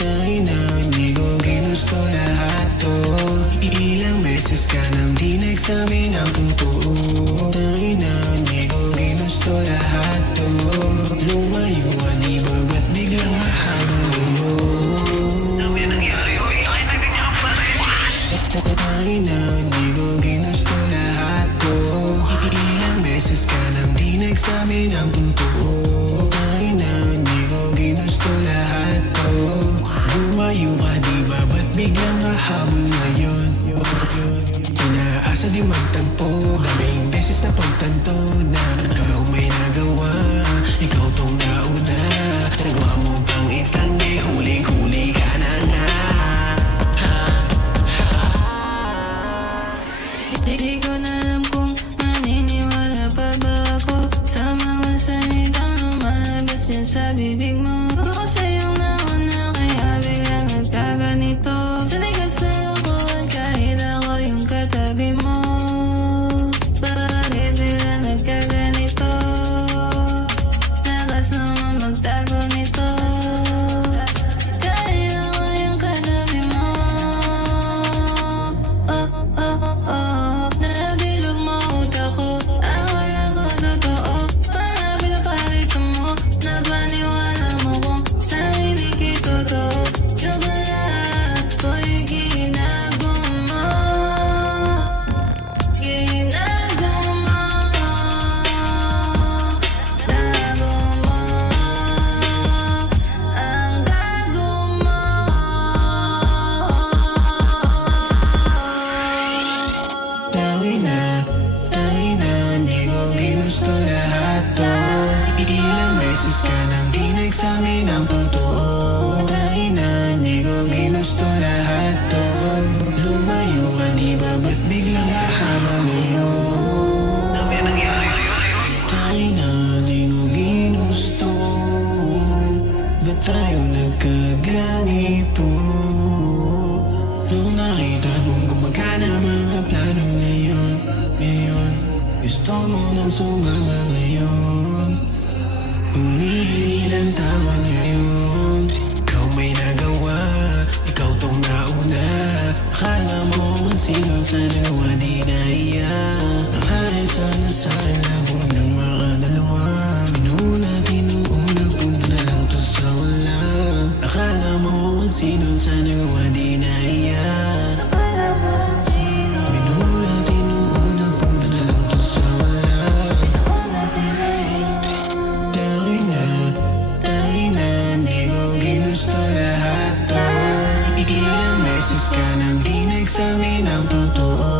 Dahil na hindi ko ginusto lahat to. Ilang beses ka nang di nagsabi ng totoo. Dahil na hindi ko ginusto lahat to. Lumayo ka di ba ba't biglang mahabang ngayon? Dami nangyari o ipakita ganyan ang pare. Dahil na hindi ko ginusto lahat to. Ilang beses ka nang di nagsabi ng totoo. Dahil na hindi ko ginusto lahat to. Lumayo ka di ba ba't biglang mahabol ngayon? Inaasa di magtagpo, daming beses na pagtanto na ikaw may nagawa, ikaw tong nauna. Nagawa mo pang itanggi, huling-huli ka na nga. Di ko na alam kung maniniwala pa ba ako sa mga salitang lumalabas yan sa bibig mo. Ako sa'yong nauna kaya biglang nagkaganito. Sanigas na lukuhan kahit ako yung katabi mo. Bakit biglang nagkaganito? Lakas naman magtago nito. Kahit ako yung katabi mo. Nabilog mo utak ko. Akala ko totoo. Mga pinapakita mo. Napaniwala mo kung sa'kin di totoo. Yung pala ko'y ginagawa mo. Ginagawa mo. Gago mo. Ang gago mo. Dahil na hindi ko ginusto lahat to. Ilang beses ka nang di nagsabi ng totoo. Dahil na hindi ko ginusto lahat to. Lumayo ka di ba ba't biglang mahabang ngayon? Dami nangyari. Dahil na di ko ginusto, ba't tayo nagkaganito? Nung nakita mong gumagana mga plano ngayon, gusto mo nang sumama ngayon. Humihingi ng tawad ngayon. Ikaw may nagawa, ikaw tong nauna. Akala mo kung sino sa dalawa di naiya. Akala sana sa labo ng mga dalawa. Inuuna, punta na lang to sa wala. Akala mo kung sino sa dalawa di naiya. Inuuna, punta na lang to sa wala. Dahil na hindi ko ginusto lahat to. Ilang beses ka nang di nagsabi ng totoo.